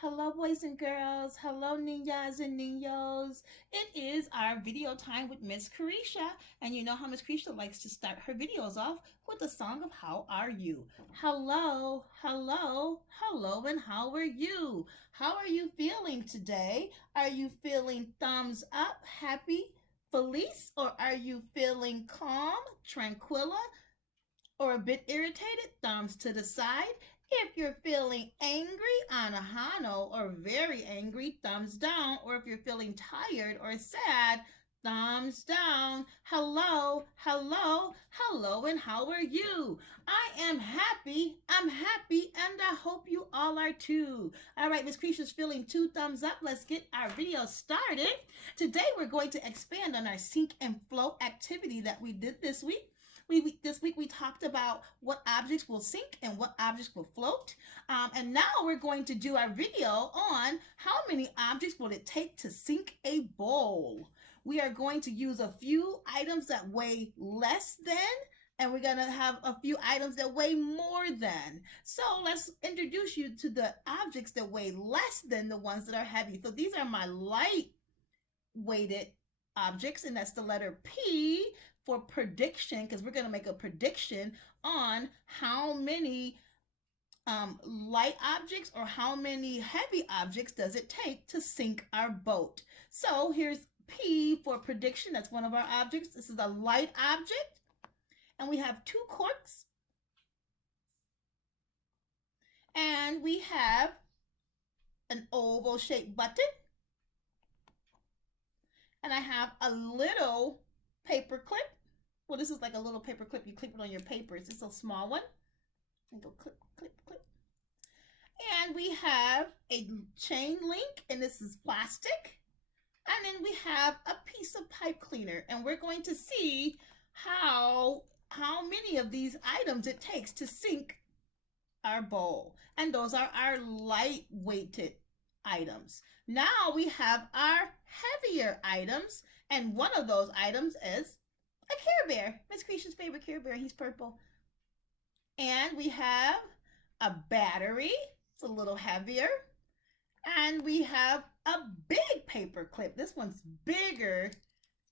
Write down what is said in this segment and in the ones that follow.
Hello, boys and girls. Hello, niñas and niños. It is our video time with Miss Karisha. And you know how Miss Karisha likes to start her videos off with a song of How Are You? Hello, hello, hello, and how are you? How are you feeling today? Are you feeling thumbs up, happy, feliz, or are you feeling calm, tranquila, or a bit irritated, thumbs to the side. If you're feeling angry, anahano, or very angry, thumbs down. Or if you're feeling tired or sad, thumbs down. Hello, hello, hello, and how are you? I am happy, and I hope you all are too. All right, Miss Creature's feeling two thumbs up. Let's get our video started. Today, we're going to expand on our sink and flow activity that we did this week. This week we talked about what objects will sink and what objects will float. And now we're going to do our video on how many objects will it take to sink a bowl. We are going to use a few items that weigh less than, and we're going to have a few items that weigh more than. So let's introduce you to the objects that weigh less than the ones that are heavy. So these are my light weighted objects, and that's the letter P for prediction, because we're going to make a prediction on how many light objects or how many heavy objects does it take to sink our boat. So here's P for prediction. That's one of our objects. This is a light object, and we have two corks, and we have an oval shaped button, and I have a little paper clip. Well, this is like a little paper clip. You clip it on your paper. It's just a small one. And go clip, clip, clip. And we have a chain link, and this is plastic. And then we have a piece of pipe cleaner, and we're going to see how many of these items it takes to sink our bowl. And those are our light-weighted items. Now we have our heavier items, and one of those items is a Care Bear, Miss Creation's favorite Care Bear. He's purple. And we have a battery. It's a little heavier. And we have a big paper clip. This one's bigger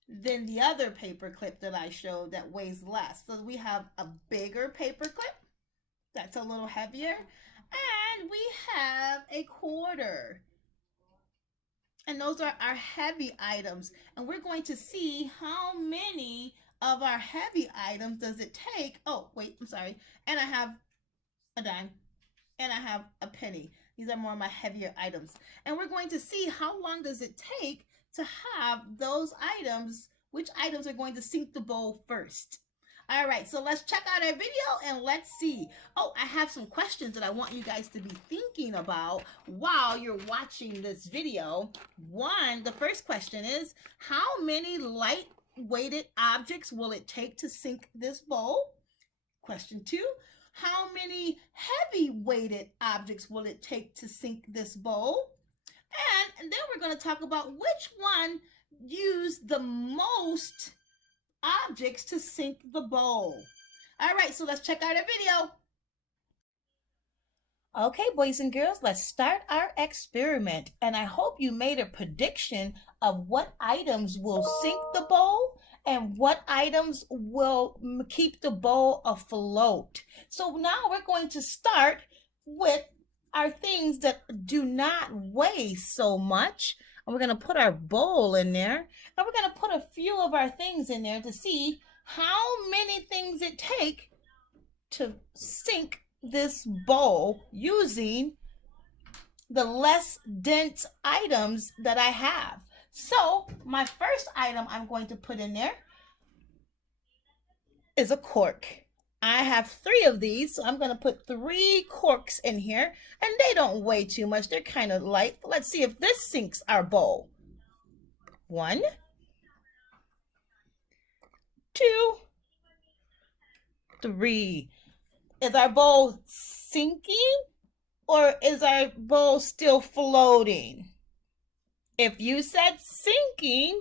than the other paper clip that I showed that weighs less. So we have a bigger paper clip. That's a little heavier. And we have a quarter. And those are our heavy items. And we're going to see how many of our heavy items does it take. Oh, wait, I'm sorry. And I have a dime. And I have a penny. These are more of my heavier items. And we're going to see how long does it take to have those items, which items are going to sink the bowl first. All right, so let's check out our video and let's see. Oh, I have some questions that I want you guys to be thinking about while you're watching this video. The first question is, how many light-weighted objects will it take to sink this bowl? Question 2, how many heavy-weighted objects will it take to sink this bowl? And then we're going to talk about which one used the most objects to sink the bowl. All right, so let's check out our video. Okay, boys and girls, let's start our experiment. And I hope you made a prediction of what items will sink the bowl and what items will keep the bowl afloat. So now we're going to start with our things that do not weigh so much. And we're going to put our bowl in there, and we're going to put a few of our things in there to see how many things it take to sink this bowl using the less dense items that I have. So my first item I'm going to put in there is a cork. I have 3 of these, so I'm going to put 3 corks in here, and they don't weigh too much. They're kind of light. Let's see if this sinks our bowl. 1, 2, 3. Is our bowl sinking, or is our bowl still floating? If you said sinking,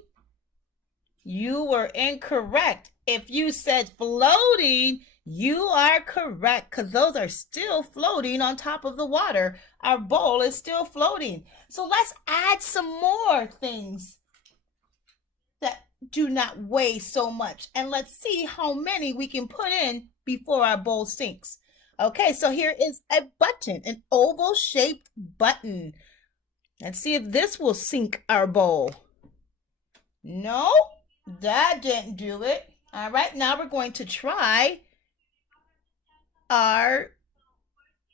you were incorrect. If you said floating, You are correct, because those are still floating on top of the water. Our bowl is still floating. So let's add some more things that do not weigh so much. And let's see how many we can put in before our bowl sinks. Okay, so here is a button, an oval shaped button. Let's see if this will sink our bowl. No, that didn't do it. All right, now we're going to try our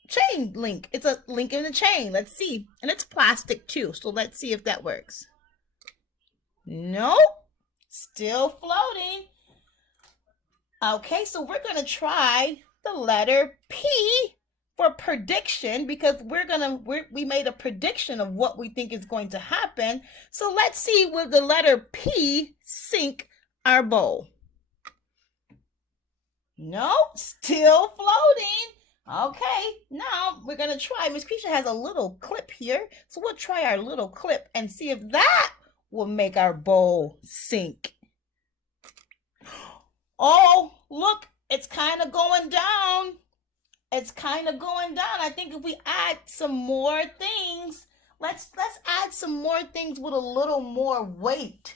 chain link. It's a link in the chain. Let's see. And it's plastic too. So let's see if that works. Nope. Still floating. Okay, so we're going to try the letter P for prediction, because we made a prediction of what we think is going to happen. So let's see, will the letter P sink our bowl? Nope, still floating. Okay, now we're going to try. Miss Karisha has a little clip here. So we'll try our little clip and see if that will make our bowl sink. Oh, look, it's kind of going down. It's kind of going down. I think if we add some more things, let's add some more things with a little more weight.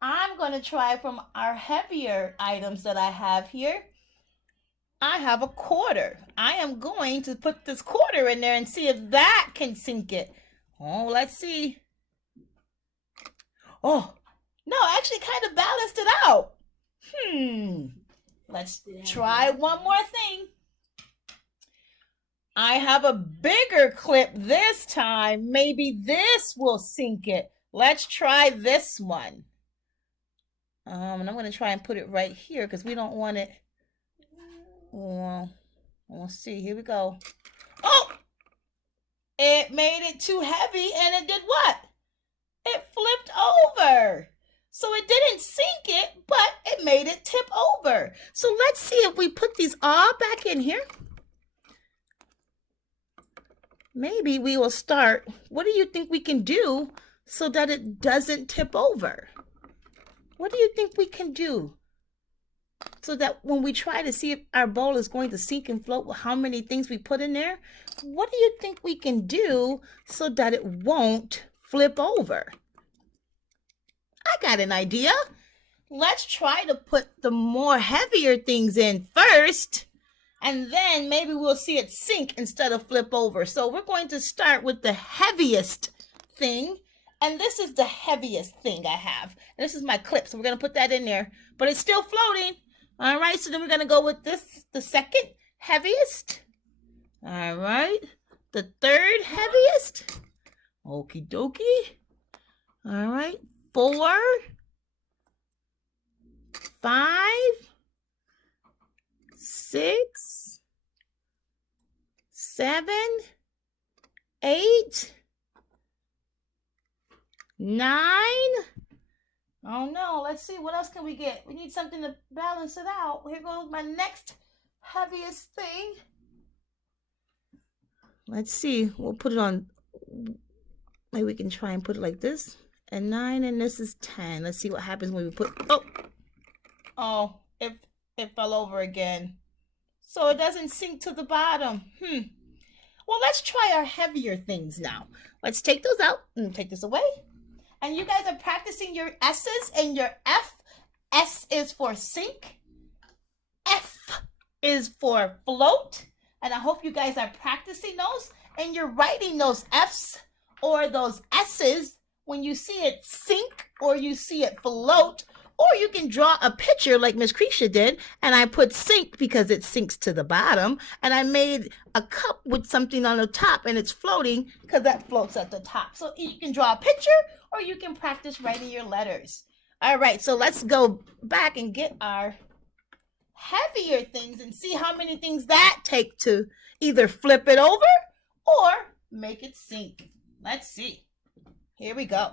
I'm going to try from our heavier items that I have here. I have a quarter. I am going to put this quarter in there and see if that can sink it. Oh, let's see. Oh, no, actually kind of balanced it out. Let's try one more thing. I have a bigger clip this time. Maybe this will sink it. Let's try this one. And I'm going to try and put it right here because we don't want it. Well, we'll see. Here we go. Oh! It made it too heavy and it did what? It flipped over. So it didn't sink it, but it made it tip over. So let's see if we put these all back in here. Maybe we will start. What do you think we can do so that it doesn't tip over? What do you think we can do so that when we try to see if our bowl is going to sink and float with how many things we put in there, what do you think we can do so that it won't flip over? I got an idea. Let's try to put the more heavier things in first, and then maybe we'll see it sink instead of flip over. So we're going to start with the heaviest thing. And this is the heaviest thing I have. And this is my clip. So we're going to put that in there. But it's still floating. All right. So then we're going to go with this, the second heaviest. All right. The third heaviest. Okie dokie. All right. 4, 5, 6, 7, 8, 9. Oh no, let's see, what else can we get? We need something to balance it out. Here goes my next heaviest thing. Let's see, we'll put it on, maybe we can try and put it like this. And 9, and this is 10. Let's see what happens when we put, oh, it fell over again. So it doesn't sink to the bottom. Well, let's try our heavier things now. Let's take those out and take this away. And you guys are practicing your S's and your F. S is for sink. F is for float. And I hope you guys are practicing those and you're writing those F's or those S's when you see it sink or you see it float. Or you can draw a picture like Miss Karisha did, and I put sink because it sinks to the bottom, and I made a cup with something on the top, and it's floating because that floats at the top. So you can draw a picture, or you can practice writing your letters. All right, so let's go back and get our heavier things and see how many things that take to either flip it over or make it sink. Let's see. Here we go.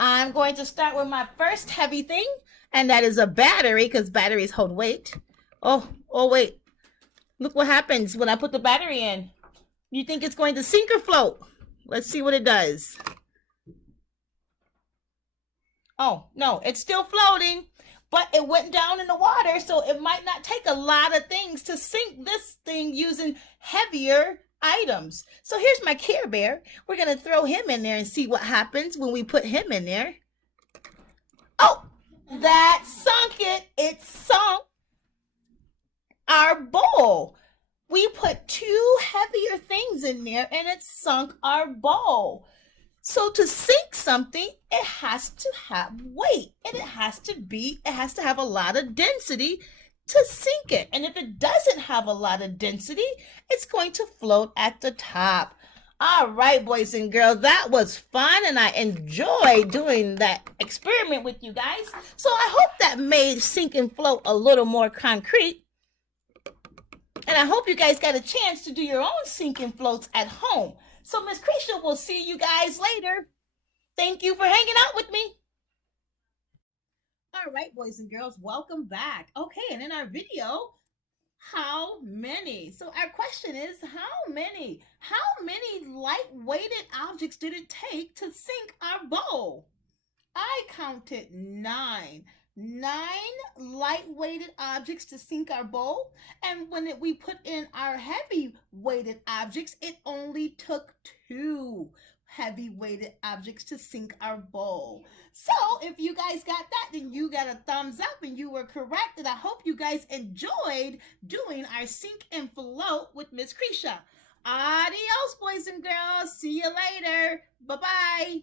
I'm going to start with my first heavy thing, and that is a battery, because batteries hold weight. Oh, wait. Look what happens when I put the battery in. You think it's going to sink or float? Let's see what it does. Oh, no, it's still floating, but it went down in the water, so it might not take a lot of things to sink this thing using heavier items. So here's my Care Bear. We're going to throw him in there and see what happens when we put him in there. Oh, that sunk it. It sunk our bowl. We put two heavier things in there and it sunk our bowl. So to sink something, it has to have weight and it has to have a lot of density to sink it. And if it doesn't have a lot of density, it's going to float at the top. All right, boys and girls, that was fun and I enjoyed doing that experiment with you guys. So I hope that made sink and float a little more concrete. And I hope you guys got a chance to do your own sink and floats at home. So Miss Karisha will see you guys later. Thank you for hanging out with me. All right, boys and girls, welcome back. Okay, and in our video, how many? So our question is, how many? How many light-weighted objects did it take to sink our bowl? I counted 9. 9 light-weighted objects to sink our bowl. And when we put in our heavy-weighted objects, it only took 2 heavy-weighted objects to sink our bowl. So if you guys got that, then you got a thumbs up and you were correct. And I hope you guys enjoyed doing our sink and float with Miss Karisha. Adios, boys and girls. See you later. Bye-bye.